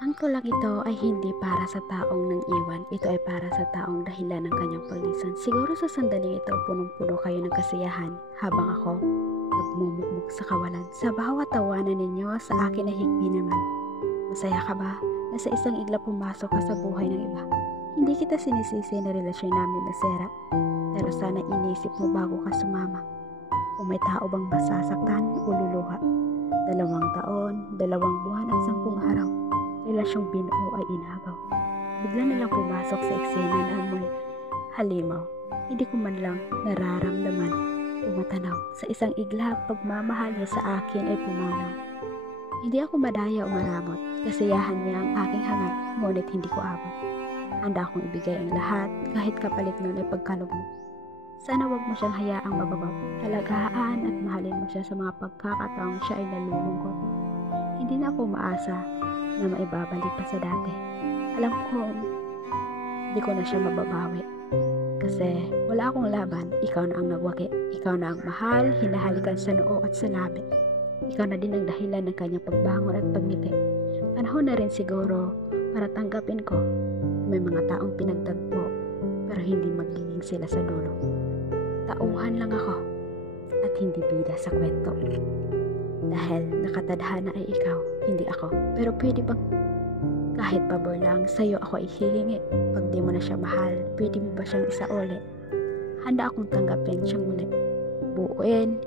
Ang tulak ito ay hindi para sa taong nang iwan, ito ay para sa taong dahilan ng kanyang paglisan. Siguro sa sandaling ito, punong-puno kayo ng kasiyahan, habang ako, nagmumukmuk sa kawalan. Sa bawat tawanan ninyo, sa akin ay higpi naman. Masaya ka ba na sa isang igla pumasok ka sa buhay ng iba? Hindi kita sinisisi na relasyon namin nasira, pero sana inisip mo bago ka sumama. Kung may tao bang masasaktan o luluha, 2 taon, 2 buwan at 10 araw, relasyong binuo ay inagaw. Bigla na lang pumasok sa eksena na amoy halimaw. Hindi ko man lang nararamdaman umatanaw. Sa isang igla, pagmamahal niya sa akin ay pumanaw. Hindi ako madaya o maramot. Kasiyahan niya ang aking hangat, ngunit hindi ko abot. Handa akong ibigay ang lahat, kahit kapalit nun ay pagkalugmok. Sana wag mo siyang hayaang mababag. Alagaan at mahalin mo siya sa mga pagkakataong siya ay nalulungkot. Hindi na ako maasa na maibabalik pa sa dati. Alam ko, hindi ko na siya mababawi. Kasi wala akong laban, ikaw na ang nagwagi. Ikaw na ang mahal, hinahalikan sa noo at sa labi. Ikaw na din ang dahilan ng kanyang pagbangon at pagngiti. Panahon na rin siguro para tanggapin ko na may mga taong pinagtagpo pero hindi magiging sila sa dulo. Tauhan lang ako at hindi bida sa kwento. Dahil nakatadhana ay ikaw, hindi ako. Pero pwede bang kahit pabor lang sa'yo ako ay hihingi? Pag di mo na siya mahal, pwede mo ba siyang isauli? Handa akong tanggapin siyang muli. Buuin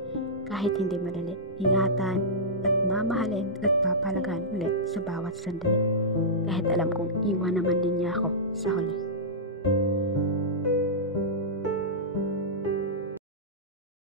kahit hindi madali. Ingatan at mamahalin at papalagan ulit sa bawat sandali. Kahit alam kong iwan naman din niya ako sa huli.